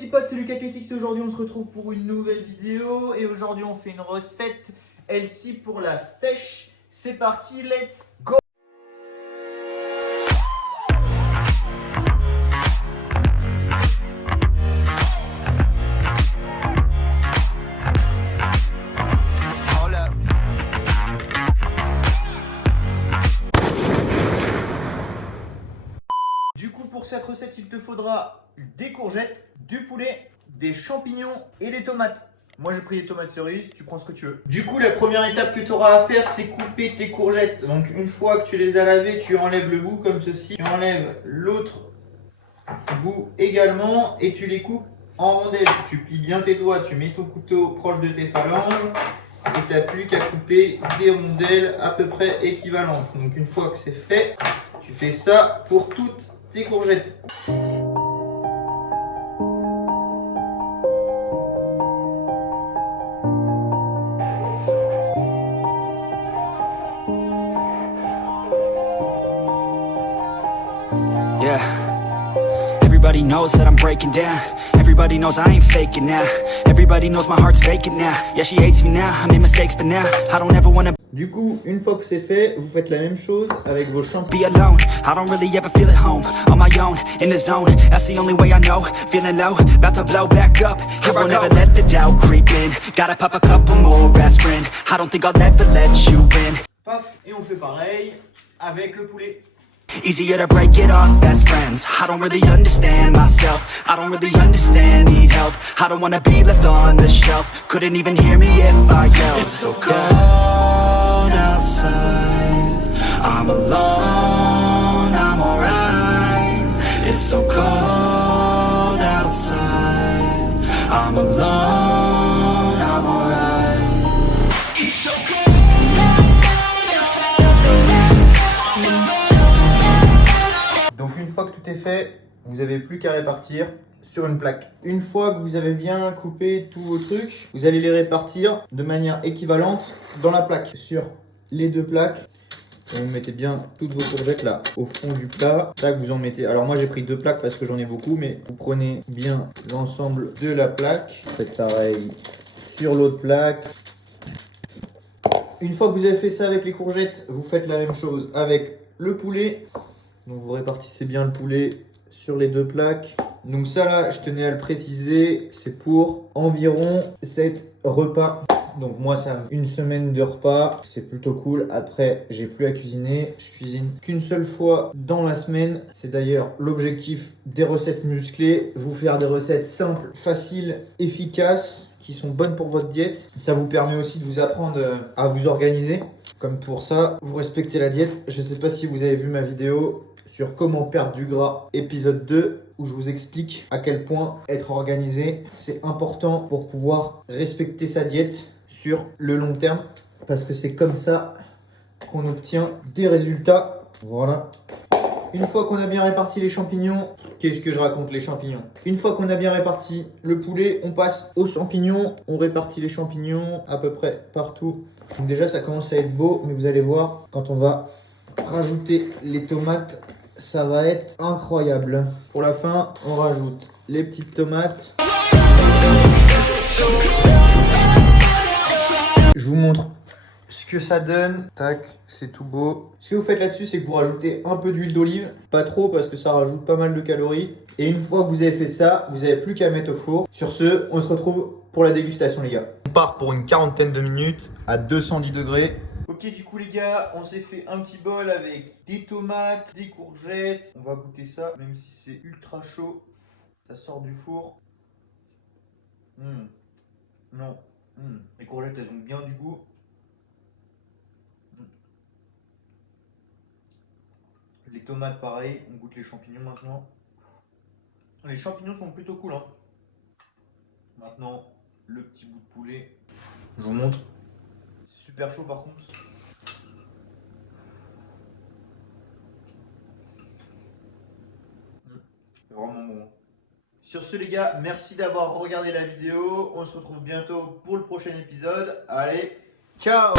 petits potes, c'est Lucas Athletics et aujourd'hui on se retrouve pour une nouvelle vidéo. Et aujourd'hui on fait une recette healthy pour la sèche. C'est parti, let's go! Du coup, pour cette recette, il te faudra des courgettes, du poulet, des champignons et des tomates. Moi, j'ai pris des tomates cerises, tu prends ce que tu veux. Du coup, la première étape que tu auras à faire, c'est couper tes courgettes. Donc, une fois que tu les as lavées, tu enlèves le bout comme ceci. Tu enlèves l'autre bout également et tu les coupes en rondelles. Tu plies bien tes doigts, tu mets ton couteau proche de tes phalanges et tu n'as plus qu'à couper des rondelles à peu près équivalentes. Donc, une fois que c'est fait, tu fais ça pour toutes tes courgettes. Yeah, everybody knows that I'm breaking down. Everybody knows I ain't faking now. Everybody knows my heart's vacant now. Yeah, she hates me now, I made mistakes but now I don't ever wanna Du coup, une fois que c'est fait, vous faites la même chose avec vos champignons. be alone. I don't really ever feel at home. On my own, in the zone. That's the only way I know. Feeling low, about to blow back up. Here I never let the doubt creep in. Gotta pop a couple more aspirin. I don't think I'll ever let you in. Paf, et on fait pareil avec le poulet. Easier to break it off best friends. I don't really understand myself. I don't really understand, need help. I don't wanna be left on the shelf. Couldn't even hear me if I yelled. It's so cold outside. I'm alone, I'm alright. It's so cold outside. I'm alone, I'm alright. It's so cold. Donc une fois que tout est fait, vous n'avez plus qu'à répartir sur une plaque. Une fois que vous avez bien coupé tous vos trucs, vous allez les répartir de manière équivalente dans la plaque. Sur les deux plaques, vous mettez bien toutes vos courgettes là au fond du plat. Là vous en mettez. Alors moi j'ai pris deux plaques parce que j'en ai beaucoup, mais vous prenez bien l'ensemble de la plaque. Faites pareil sur l'autre plaque. Une fois que vous avez fait ça avec les courgettes, vous faites la même chose avec le poulet. Donc vous répartissez bien le poulet sur les deux plaques. Donc ça là, je tenais à le préciser, c'est pour environ 7 repas. Donc moi ça me une semaine de repas, c'est plutôt cool. Après j'ai plus à cuisiner, je cuisine qu'une seule fois dans la semaine. C'est d'ailleurs l'objectif des recettes musclées, vous faire des recettes simples, faciles, efficaces, qui sont bonnes pour votre diète. Ça vous permet aussi de vous apprendre à vous organiser. Comme pour ça, vous respectez la diète. Je ne sais pas si vous avez vu ma vidéo sur comment perdre du gras, épisode 2, où je vous explique à quel point être organisé, c'est important pour pouvoir respecter sa diète sur le long terme. Parce que c'est comme ça qu'on obtient des résultats. Voilà. Une fois qu'on a bien réparti les champignons, qu'est-ce que je raconte les champignons? Une fois qu'on a bien réparti le poulet, on passe aux champignons. On répartit les champignons à peu près partout. Donc déjà, ça commence à être beau, mais vous allez voir, quand on va rajouter les tomates, ça va être incroyable. Pour la fin, on rajoute les petites tomates. Je vous montre ce que ça donne. Tac, c'est tout beau. Ce que vous faites là-dessus, c'est que vous rajoutez un peu d'huile d'olive. Pas trop parce que ça rajoute pas mal de calories. Et une fois que vous avez fait ça, vous n'avez plus qu'à mettre au four. Sur ce, on se retrouve pour la dégustation les gars. On part pour une quarantaine de minutes à 210 degrés. Ok, du coup les gars, on s'est fait un petit bol avec des tomates, des courgettes. On va goûter ça, même si c'est ultra chaud. Ça sort du four. Non. Les courgettes, elles ont bien du goût. Les tomates, pareil. On goûte les champignons maintenant. Les champignons sont plutôt cool, hein. Maintenant, le petit bout de poulet. Je vous montre. C'est super chaud par contre. C'est vraiment bon. Sur ce les gars, merci d'avoir regardé la vidéo. On se retrouve bientôt pour le prochain épisode. Allez, ciao!